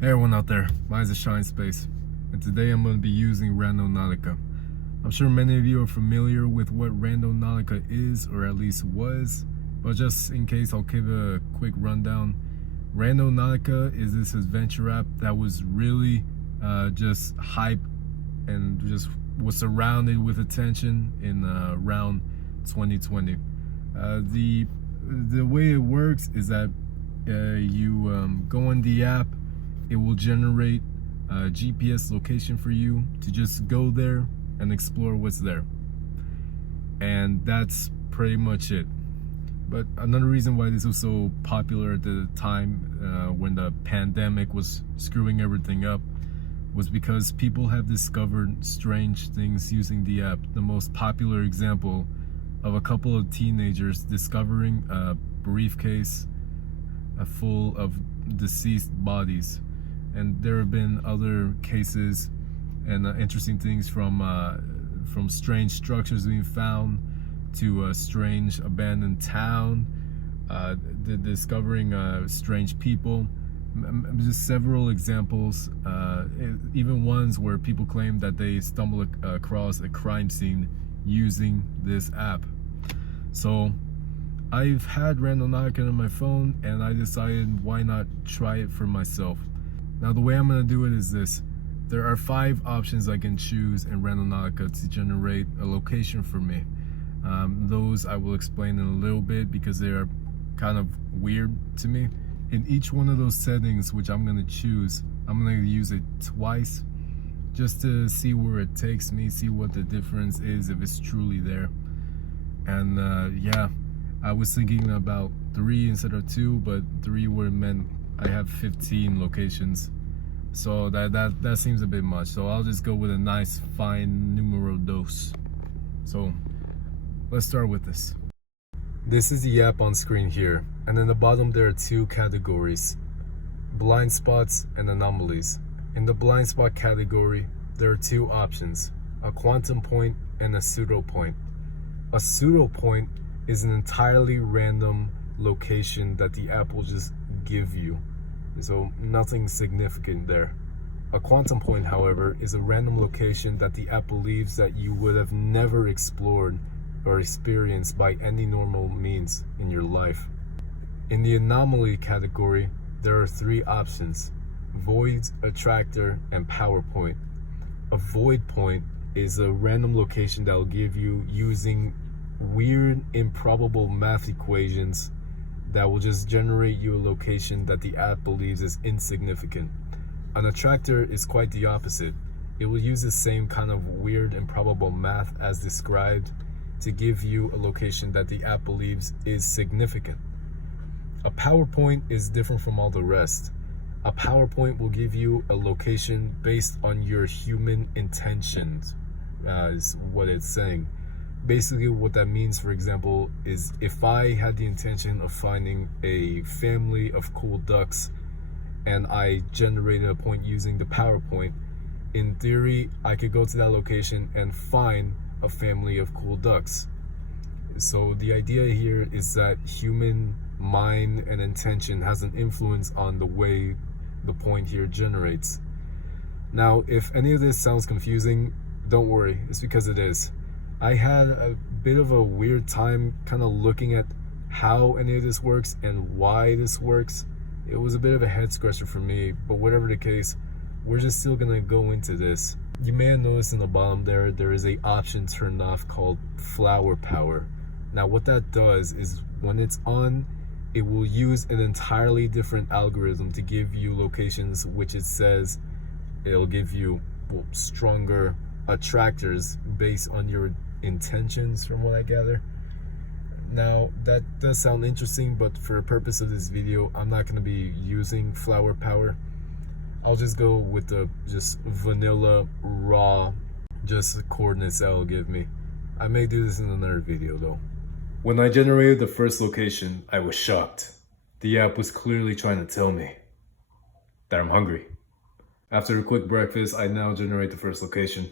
Hey everyone out there, mine is Shine Space, and today I'm going to be using Randonautica. I'm sure many of you are familiar with what Randonautica is, or at least was, but just in case I'll give a quick rundown. Randonautica is this adventure app that was really just hype and just was surrounded with attention in around 2020. The way it works is that you go in the app. It will generate a GPS location for you to just go there and explore what's there. And that's pretty much it. But another reason why this was so popular at the time when the pandemic was screwing everything up was because people have discovered strange things using the app. The most popular example of a couple of teenagers discovering a briefcase full of deceased bodies. And there have been other cases and interesting things from strange structures being found to a strange abandoned town, discovering strange people. Just several examples, even ones where people claim that they stumbled across a crime scene using this app. So I've had Randonautica on my phone, and I decided why not try it for myself. Now the way I'm going to do it is this. There are 5 options I can choose in Randonautica to generate a location for me. Those I will explain in a little bit because they are kind of weird to me. In each one of those settings which I'm going to choose, I'm going to use it twice just to see where it takes me, see what the difference is, if it's truly there. And yeah, I was thinking about 3 instead of 2, but 3 would have meant I have 15 locations, so that seems a bit much. So I'll just go with a nice fine numero dos. So let's start with this. This is the app on screen here, and in the bottom there are 2 categories: blind spots and anomalies. In the blind spot category, there are 2 options: a quantum point and a pseudo point. A pseudo point is an entirely random location that the app will just give you. So nothing significant there. A quantum point, however, is a random location that the app believes that you would have never explored or experienced by any normal means in your life. In the anomaly category, there are 3 options: void, attractor, and power point. A void point is a random location that will give you using weird, improbable math equations that will just generate you a location that the app believes is insignificant. An attractor is quite the opposite. It will use the same kind of weird, improbable math as described to give you a location that the app believes is significant. A PowerPoint is different from all the rest. A PowerPoint will give you a location based on your human intentions, is what it's saying. Basically what that means, for example, is if I had the intention of finding a family of cool ducks and I generated a point using the PowerPoint, in theory I could go to that location and find a family of cool ducks. So the idea here is that human mind and intention has an influence on the way the point here generates. Now if any of this sounds confusing, don't worry, it's because it is. I had a bit of a weird time kind of looking at how any of this works and why this works. It was a bit of a head scratcher for me, but whatever the case, we're just still gonna go into this. You may have noticed in the bottom there is a option turned off called flower power. Now what that does is when it's on, it will use an entirely different algorithm to give you locations which it says it'll give you stronger attractors based on your intentions, from what I gather. Now that does sound interesting, but for the purpose of this video, I'm not going to be using flower power. I'll just go with the just vanilla raw just coordinates that will give me. I may do this in another video though. When I generated the first location, I was shocked. The app was clearly trying to tell me that I'm hungry. After a quick breakfast, I now generate the first location.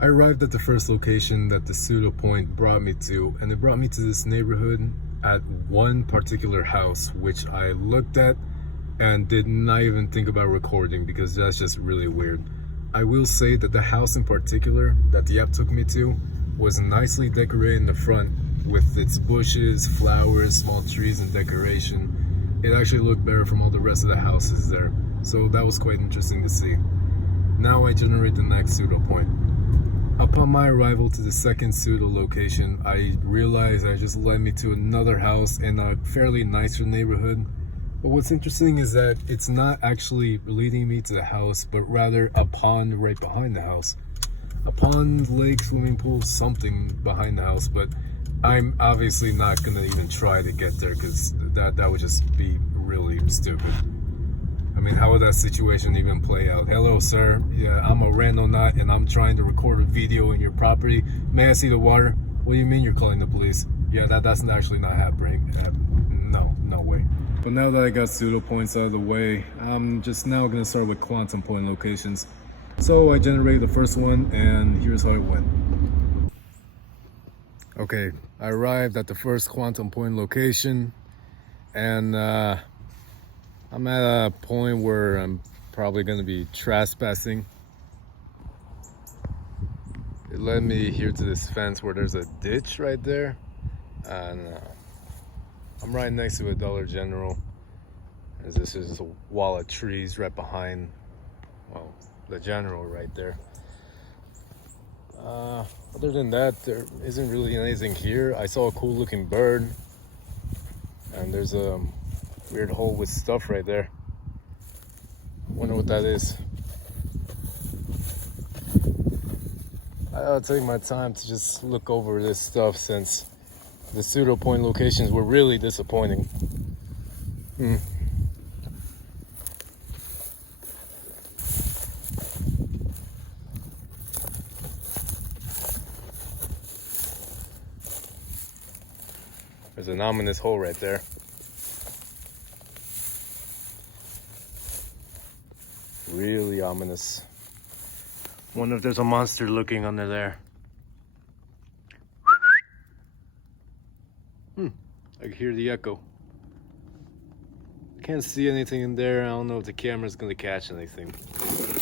I arrived at the first location that the pseudo point brought me to, and it brought me to this neighborhood at one particular house, which I looked at and did not even think about recording because that's just really weird. I will say that the house in particular that the app took me to was nicely decorated in the front with its bushes, flowers, small trees, and decoration. It actually looked better from all the rest of the houses there, so that was quite interesting to see. Now I generate the next pseudo point. Upon my arrival to the second pseudo location, I realized that just led me to another house in a fairly nicer neighborhood. But what's interesting is that it's not actually leading me to the house, but rather a pond right behind the house. A pond, lake, swimming pool, something behind the house, but I'm obviously not gonna even try to get there because that would just be really stupid. I mean, how would that situation even play out? Hello, sir. Yeah, I'm a Randonaut and I'm trying to record a video in your property. May I see the water? What do you mean you're calling the police? Yeah, that's actually not happening. No way. But now that I got pseudo points out of the way, I'm just now gonna start with quantum point locations. So I generated the first one and here's how it went. Okay, I arrived at the first quantum point location and I'm at a point where I'm probably gonna be trespassing. It led me here to this fence where there's a ditch right there, and I'm right next to a Dollar General. As this is a wall of trees right behind, well, the General right there. Other than that, there isn't really anything here. I saw a cool looking bird, and there's a weird hole with stuff right there. Wonder what that is. I'll take my time to just look over this stuff since the pseudo point locations were really disappointing. There's an ominous hole right there. Really ominous. Wonder if there's a monster looking under there. I can hear the echo. I can't see anything in there. I don't know if the camera's gonna catch anything.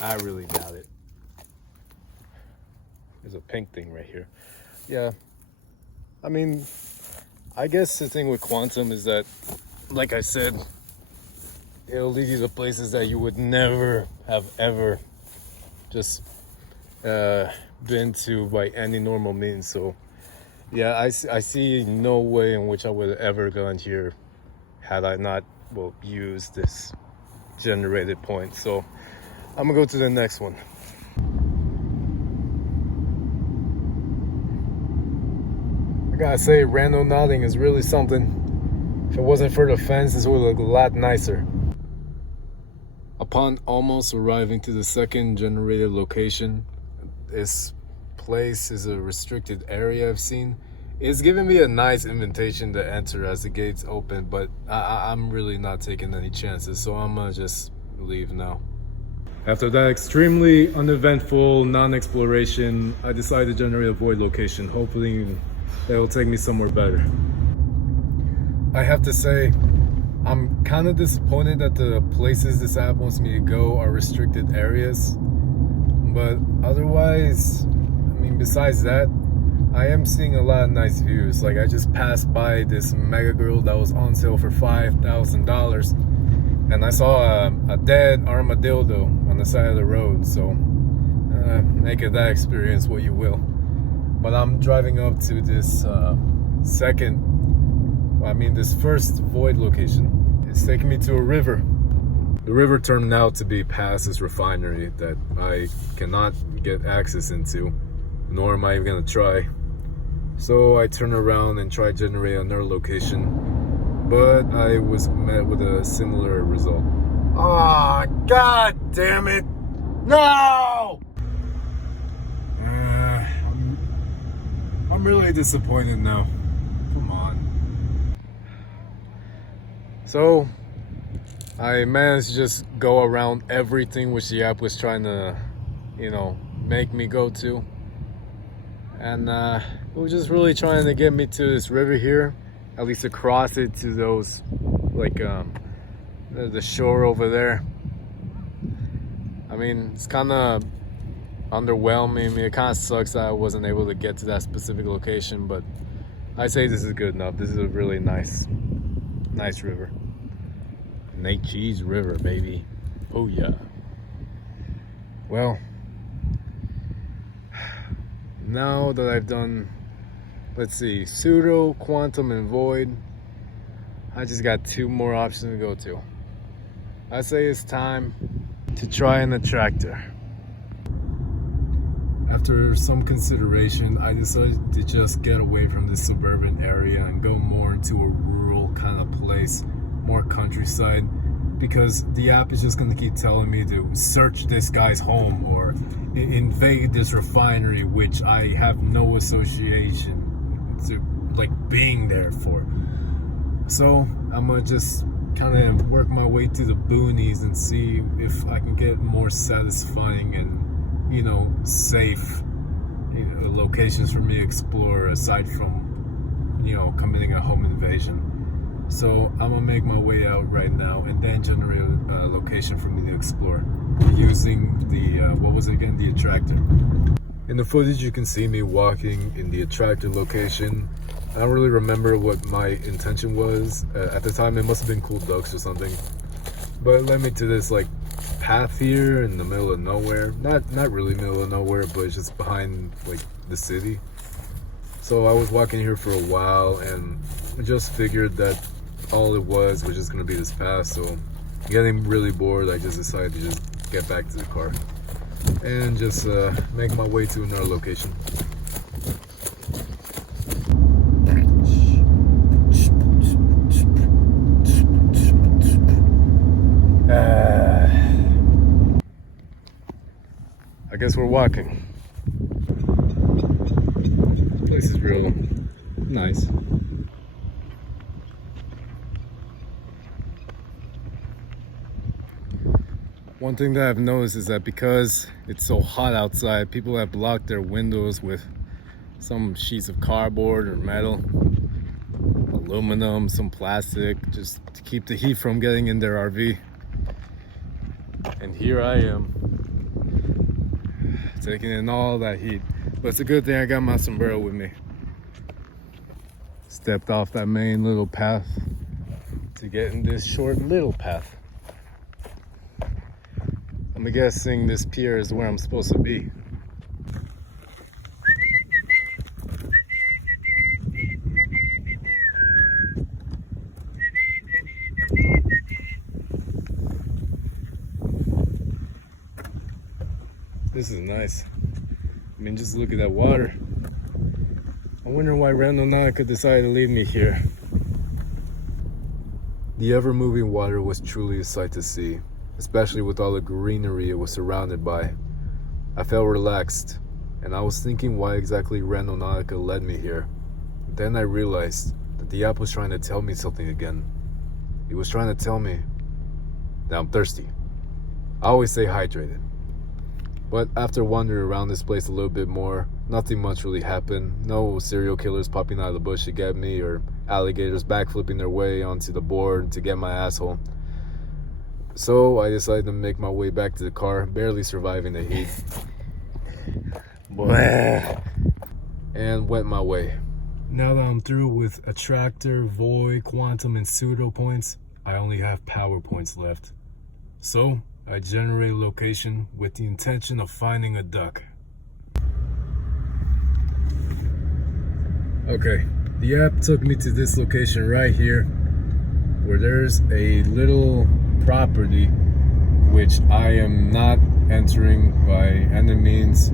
I really doubt it. There's a pink thing right here. Yeah. I mean, I guess the thing with quantum is that, like I said, it'll lead you to places that you would never have ever just been to by any normal means. So yeah, I see no way in which I would have ever gone here had I not, well, used this generated point. So I'm gonna go to the next one. I gotta say, randonauting is really something. If it wasn't for the fence, this would look a lot nicer. Upon almost arriving to the second generated location, this place is a restricted area I've seen. It's giving me a nice invitation to enter as the gates open, but I'm really not taking any chances, so I'm gonna just leave now. After that extremely uneventful non-exploration, I decided to generate a void location, hoping it'll take me somewhere better. I have to say, I'm kind of disappointed that the places this app wants me to go are restricted areas, but otherwise, I mean, besides that, I am seeing a lot of nice views. Like, I just passed by this mega grill that was on sale for $5,000, and I saw a dead armadillo on the side of the road, so make it that experience what you will. But I'm driving up to this this first void location. It's taking me to a river. The river turned out to be past this refinery that I cannot get access into, nor am I even gonna try. So I turn around and try to generate another location, but I was met with a similar result. Ah, god damn it! No! I'm really disappointed now. Come on. So I managed to just go around everything which the app was trying to, make me go to. And it was just really trying to get me to this river here, at least across it to those, There's the shore over there. I mean, it's kind of underwhelming. I mean, it kind of sucks that I wasn't able to get to that specific location, but I say this is good enough. This is a really nice river. Nate Cheese River, baby. Oh yeah. Well, now that I've done, let's see, pseudo, quantum, and void, I just got 2 more options to go to. I say it's time to try an attractor. After some consideration, I decided to just get away from this suburban area and go more into a rural kind of place, more countryside, because the app is just going to keep telling me to search this guy's home or invade this refinery, which I have no association to like being there for. So I'm gonna just kind of work my way to the boonies and see if I can get more satisfying and, you know, safe, you know, locations for me to explore aside from, you know, committing a home invasion. So I'm gonna make my way out right now and then generate a location for me to explore using the what was it again, the attractor. In the footage you can see me walking in the attractor location. I don't really remember what my intention was. At the time it must have been cool ducks or something, but it led me to this like path here in the middle of nowhere. Not really middle of nowhere, but it's just behind like the city. So I was walking here for a while and I just figured that all it was just gonna be this path. So getting really bored, I just decided to just get back to the car and just make my way to another location. I guess we're walking. This is real nice. One thing that I've noticed is that because it's so hot outside, people have blocked their windows with some sheets of cardboard or metal, aluminum, some plastic, just to keep the heat from getting in their RV. And here I am, taking in all that heat. But it's a good thing I got my sombrero with me. Stepped off that main little path to get in this short little path. I'm guessing this pier is where I'm supposed to be. This is nice. I mean, just look at that water. I wonder why Randonautica decided to leave me here. The ever-moving water was truly a sight to see, especially with all the greenery it was surrounded by. I felt relaxed, and I was thinking why exactly Randonautica led me here. Then I realized that the app was trying to tell me something again. It was trying to tell me that I'm thirsty. I always stay hydrated. But after wandering around this place a little bit more, nothing much really happened. No serial killers popping out of the bush to get me, or alligators backflipping their way onto the board to get my asshole. So I decided to make my way back to the car, barely surviving the heat. And went my way. Now that I'm through with attractor, void, quantum, and pseudo points, I only have power points left. So I generate a location with the intention of finding a duck. Okay, the app took me to this location right here, where there's a little property which I am not entering by any means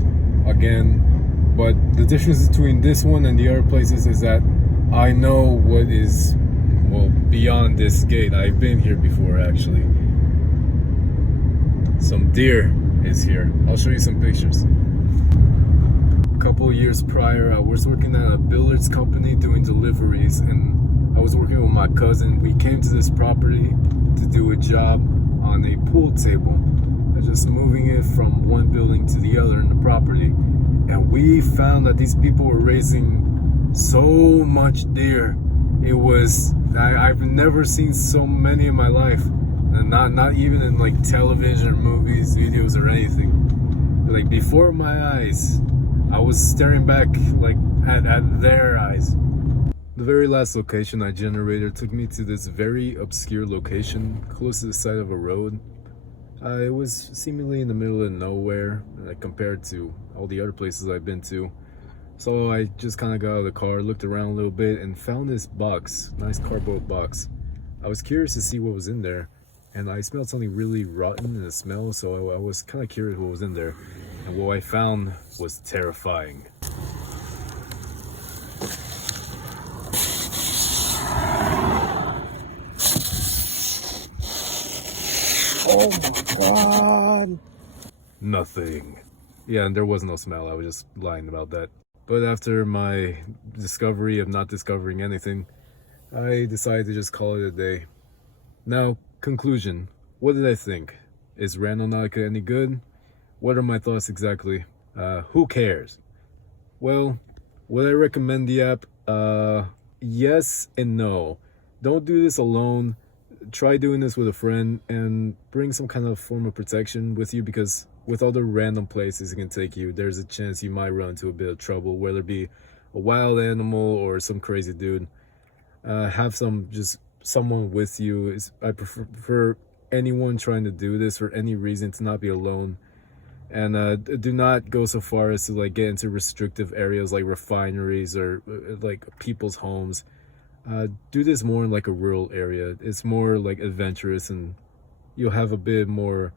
again. But the difference between this one and the other places is that I know what is, well, beyond this gate. I've been here before, actually. Some deer is here. I'll show you some pictures. A couple of years prior, I was working at a billiards company doing deliveries, and I was working with my cousin. We came to this property to do a job on a pool table, just moving it from one building to the other in the property. And we found that these people were raising so much deer. It was, I've never seen so many in my life. and not even in like television, movies, videos, or anything. Like before my eyes, I was staring back like at their eyes. The very last location I generated took me to this very obscure location close to the side of a road. It was seemingly in the middle of nowhere compared to all the other places I've been to. So I just kind of got out of the car, looked around a little bit, and found this box, nice cardboard box. I was curious to see what was in there, and I smelled something really rotten in the smell, so I was kind of curious what was in there. And what I found was terrifying. Oh my god! Nothing. Yeah, and there was no smell. I was just lying about that. But after my discovery of not discovering anything, I decided to just call it a day. Now, conclusion. What did I think? Is Randonautica any good? What are my thoughts exactly? Who cares? Well, would I recommend the app? Yes and no. Don't do this alone. Try doing this with a friend and bring some kind of form of protection with you, because with all the random places it can take you, there's a chance you might run into a bit of trouble, whether it be a wild animal or some crazy dude. Have someone with you. I prefer anyone trying to do this for any reason to not be alone. And do not go so far as to like get into restrictive areas like refineries or like people's homes. Do this more in like a rural area. It's more like adventurous, and you'll have a bit more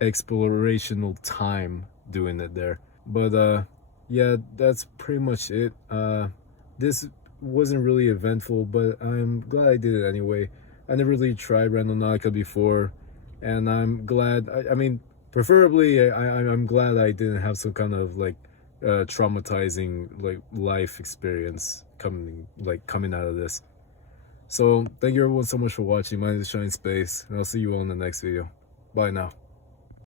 explorational time doing it there. But yeah, that's pretty much it. This wasn't really eventful, but I'm glad I did it anyway. I never really tried Randonautica before, and I'm glad. I mean, preferably, I'm glad I didn't have some kind of like traumatizing like life experience coming out of this. So thank you everyone so much for watching. My name is Shine Space, and I'll see you all in the next video. Bye now.